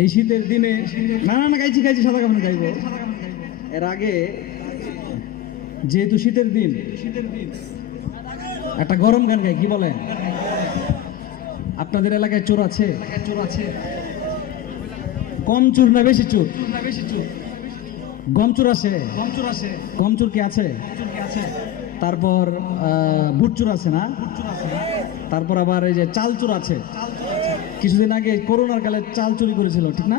এই শীতের দিনে না না না গাইছি গাইছি সাদা কাপড় গাইবো। এর আগে যেহেতু শীতের দিন একটা গরম গান গাই কি বলেন আপনাদের এলাকায় চোর আছে? চোর আছে কম চুর না বেশি চুর? গম চুর আছে? গম চুর কি আছে? তারপর আহ, বুট চুর আছে না? তারপর আবার এই যে চাল চুর আছে? কিছুদিন আগে করোনার কালে চাল চুরি করেছিল, ঠিক না?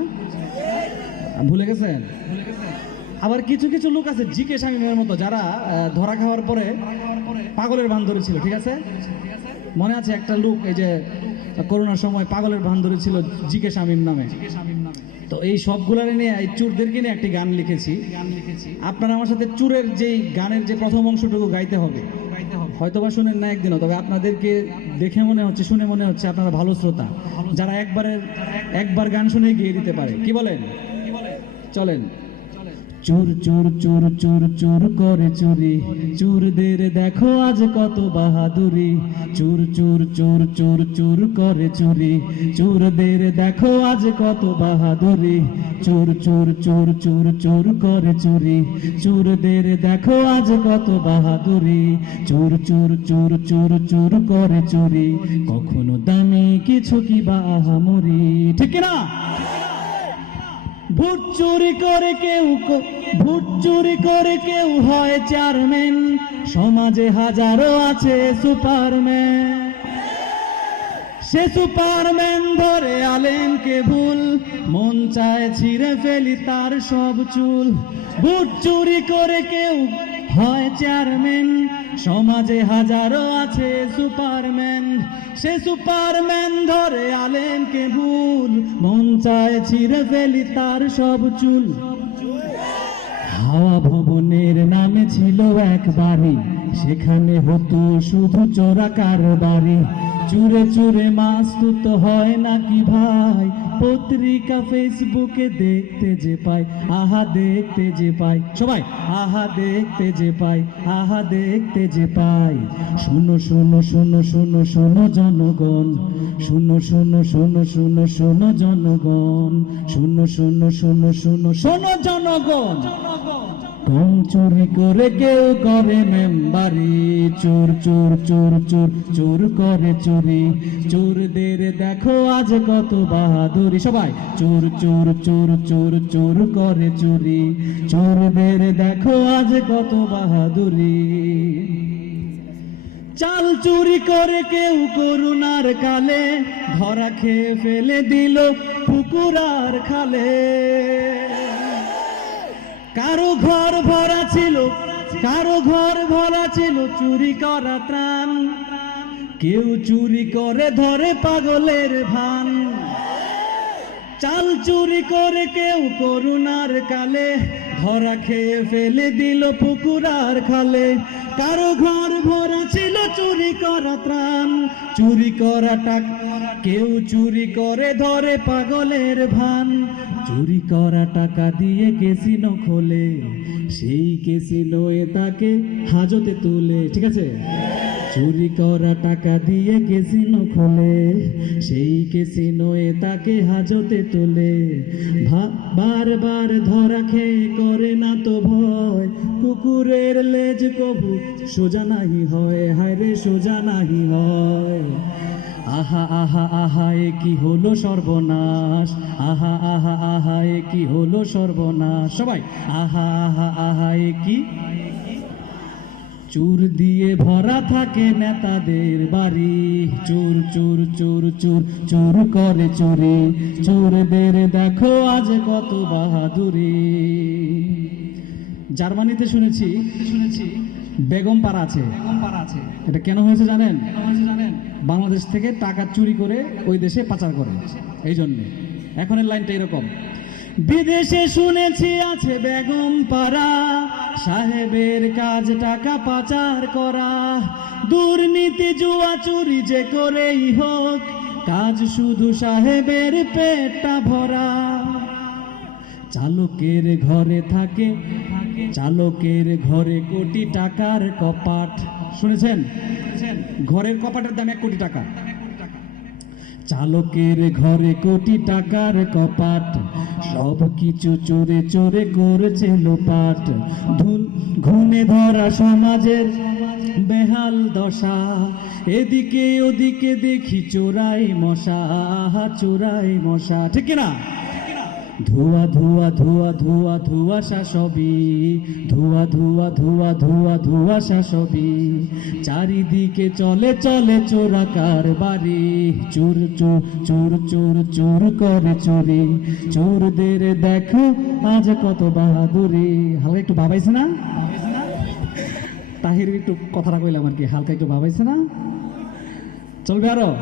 ভুলে গেছেন? আবার কিছু কিছু লোক আছে, জিকে শামীমের মতো, যারা ধরা খাওয়ার পরে পাগলের ভান ধরেছিল, ঠিক আছে? মনে আছে একটা লোক, এই যে করোনার সময় পাগলের ভান ধরেছিল জিকে শামীম নামে? তো এই সবগুলার নিয়ে, এই চুরদেরকে নিয়ে একটি গান লিখেছি। আপনারা আমার সাথে চুরের যেই গানের যে প্রথম অংশটুকু গাইতে হবে হয়তোবা শুনেন না একদিনও, তবে আপনাদেরকে দেখে মনে হচ্ছে, শুনে মনে হচ্ছে আপনারা ভালো শ্রোতা। যারা একবারের, একবার গান শুনে গিয়ে দিতে পারে। কি বলেন? চলেন। চোর চোর চোর চোর চোর করে চুরি চোরদের দেখো আজ কত বাহাদুরি চোর চোর চোর চোর চোর করে চুরি চোরদের দেখো আজ কত বাহাদুরি চোর চোর চোর চোর চোর করে চুরি চোরদের দেখো আজ কত বাহাদুরি চোর চোর চোর চোর চোর করে চুরি কখনো দামি কিছু কি বাহামুরি ঠিক না ভোট চুরি করে কেউ ভোট চুরি করে কেউ হয় চেয়ারম্যান। সমাজে হাজারো আছে সুপারম্যান। সে সুপারম্যান ধরে আলেমকে ভুল। মন চায় ছিঁড়ে ফেলি তার সব চুল। ভোট চুরি করে কেউ হয় চেয়ারম্যান। সমাজে হাজারো আছে সুপারম্যান। সে সুপারম্যান ধরে আলেন কে ভুল। মন চায় ছিঁড়ে ফেলি তার সব চুল। হাওয়া ভবনের নামে ছিল এক বাড়ি। সেখানে হতো শুধু চোরা কারবারি চুরে চুরে মাছ তো হয় নাকি ভাই? পত্রিকা ফেসবুকে দেখতে যে পাই, আহা দেখতে যে পাই। সবাই, আহা দেখতে যে পাই, আহা দেখতে যে পাই। শুনো শুনো শুনো শুনো শুনো জনগণ, শুনো শুনো শুনো শুনো শুনো জনগণ, শুনো শুনো শুনো শুনো, শোনো জনগণ। কম চুরি করে কেউ করে মেম্বারি। চোর চোর চোর চোর চোর করে চুরি। চোরদের দেখো আজ কত বাহাদুরি। সবাই চোর চোর চোর চোর চোর করে চুরি। চোরদের দেখো আজ কত বাহাদুরি। চাল চুরি করে কেউ করুণার কালে, ধরা খেয়ে ফেলে দিল পুকুরার খালে। কারও ঘর কারও ঘর ভরা ছিল চুরি করা ত্রাণ। কেউ চুরি করে ধরে পাগলের ভান। চাল চুরি করে কেউ করুণার কালে ধরা খেয়ে ফেলে দিল পুকুরার খালে। কারও ঘর ভরা ছিল চুরি করা ত্রাণ। চুরি করা টাকা, কেউ চুরি করে ধরে পাগলের ভান। চুরি করা টাকা দিয়ে কেসিনো খোলে, সেই কেসিনোয়ে তাকে হাজতে তুলে, ঠিক আছে? চুরি করা টাকা দিয়ে কেসিনো খোলে, সেই কেসিনোয়ে তাকে হাজতে তোলে। বারবার ধরা খেয়ে করে না তো ভয়, কুকুরের লেজ কবু সোজা নাহি হয়, হায় রে সোজা নাহি হয়। আহা আহা আহা, এ কি হলো সর্বনাশ? আহা আহা আহা, এ কি হলো সর্বনাশ? সবাই, আহা আহা আহা, এ কি? চুর দিয়ে ভরা থাকে নেতাদের বাড়ি। চোর চোর চোর চোর চোর করে চুরি। চোরদের দেখো আজ কত বাহাদুরি। জার্মানিতে শুনেছি শুনেছি বেগম পাড়া আছে। এটা কেন হয়েছে জানেন? বাংলাদেশ থেকে টাকা চুরি করে ওই দেশে পাচার করে। এই জন্য এখন এর লাইনটা এরকম। বিদেশে শুনেছি আছে বেগম পাড়া। সাহেবের কাজ টাকা পাচার করা। দুর্নীতি জুয়া চুরি যে করেই হোক, কাজ শুধু সাহেবের পেটটা ভরা। চালকের ঘরে থাকে, চালকের ঘরে কোটি টাকার কপাট। শুনেছেন? ঘরের কপাটের দাম এক কোটি টাকা। চালকের ঘরে কোটি টাকার কপাট, সব কিছু চোরে চোরে করেছে লোপাট। ধুন ঘুনে ধরা সমাজের বেহাল দশা, এদিকে ওদিকে দেখি চোরাই মশা চোরাই মশা, ঠিক না ধোয়া ধোয়া ধোয়া ধোয়া ধোঁয়াশা সবই ধোয়া ধোয়া ধোয়া ধোয়া ধোঁয়াশা সবই চারিদিকে চলে চলে চোরাকার বাড়ি? চোর চোর চোর চোর চোর করে চোরে। চোরদের দেখো, আজ কত বাহাদুরি। হালকা একটু ভাবাইছে না? তাহির একটু কথাটা কইলাম আর কি? হালকা একটু ভাবাইছে না? চলবে আরও?